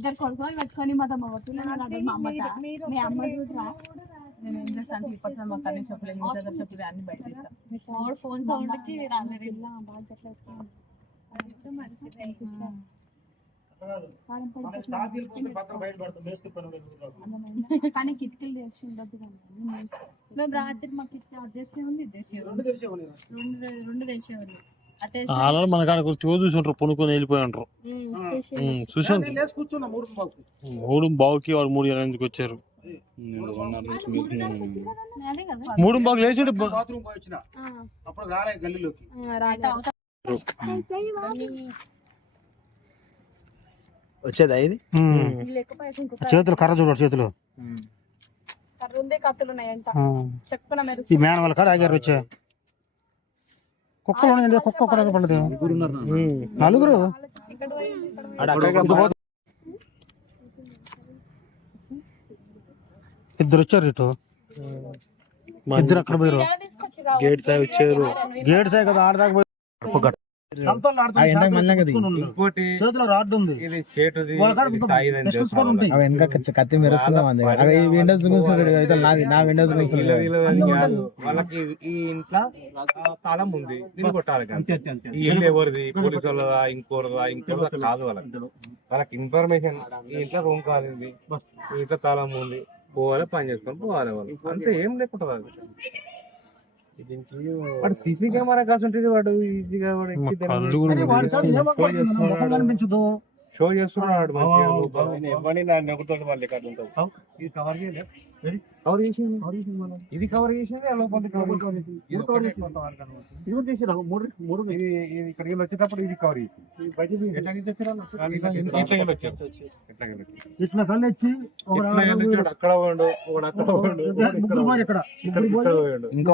ఇద్దరు కొడుకుని పెట్టుకొని మా తమ్మ మా అమ్మ మీ అమ్మ చూడరా నేను ఏం చేస్తాను ఇప్పట్లో మా కన్నీ చెప్పులు ఇంటర్ చెప్పులు అన్ని బయట ఫోన్ సౌండ్కి కానీ కిటికీలు తెరిచి ఉండదు మేము రాత్రి మాకు తెరిచి ఉంది రెండు తెరిచేవాళ్ళు అలా మన కాడ చూసుంటారు పొనుకొని వెళ్ళిపోయి ఉంటారు చూసి మూడు బావుకి వాడు 3 ఎందుకు వచ్చారు 3 బాగులు వేసి వచ్చేదా ఇది చేతులు కర్ర చూడ చేతులు ఈ మేన వాళ్ళ కాడ ఆగారు వచ్చే కుక్కలు కుక్క పడదు నలుగురు ఇద్దరు వచ్చారు ఇటు ఇద్దరు అక్కడ పోయారు గేట్ సాయి వచ్చారు గేట్ సాయి కదా ఆడదాకా పోయారు చేతిలో రాడ్ ఉంది కత్తి మెరుస్తుంది విండోస్ చూసుకుంటాడు నా విండోస్ వాళ్ళకి ఈ ఇంట్లో తాళం ఉంది దీన్ని కొట్టాలి ఈ ఇల్లు ఎవరిది పోలీసు వాళ్ళదా ఇంకోరిదా కాదు వాళ్ళకి ఇన్ఫర్మేషన్ ఈ ఇంట్లో రూమ్ కాలింది ఈ ఇంట్లో తాళం ఉంది పోవాలి పని చేసుకొని పోవాలి వాళ్ళు అంతే ఏం లేకుంటుంది అది వాడు సీసీ కెమెరా కాసు ఉంటుంది వాడు ఈజీగా షో చేస్తున్నాడు ఇది కవర్ చేసింది ఇక్కడికి వచ్చేటప్పుడు ఇది కవర్ చేసింది అక్కడ పోయాడు ఇంకా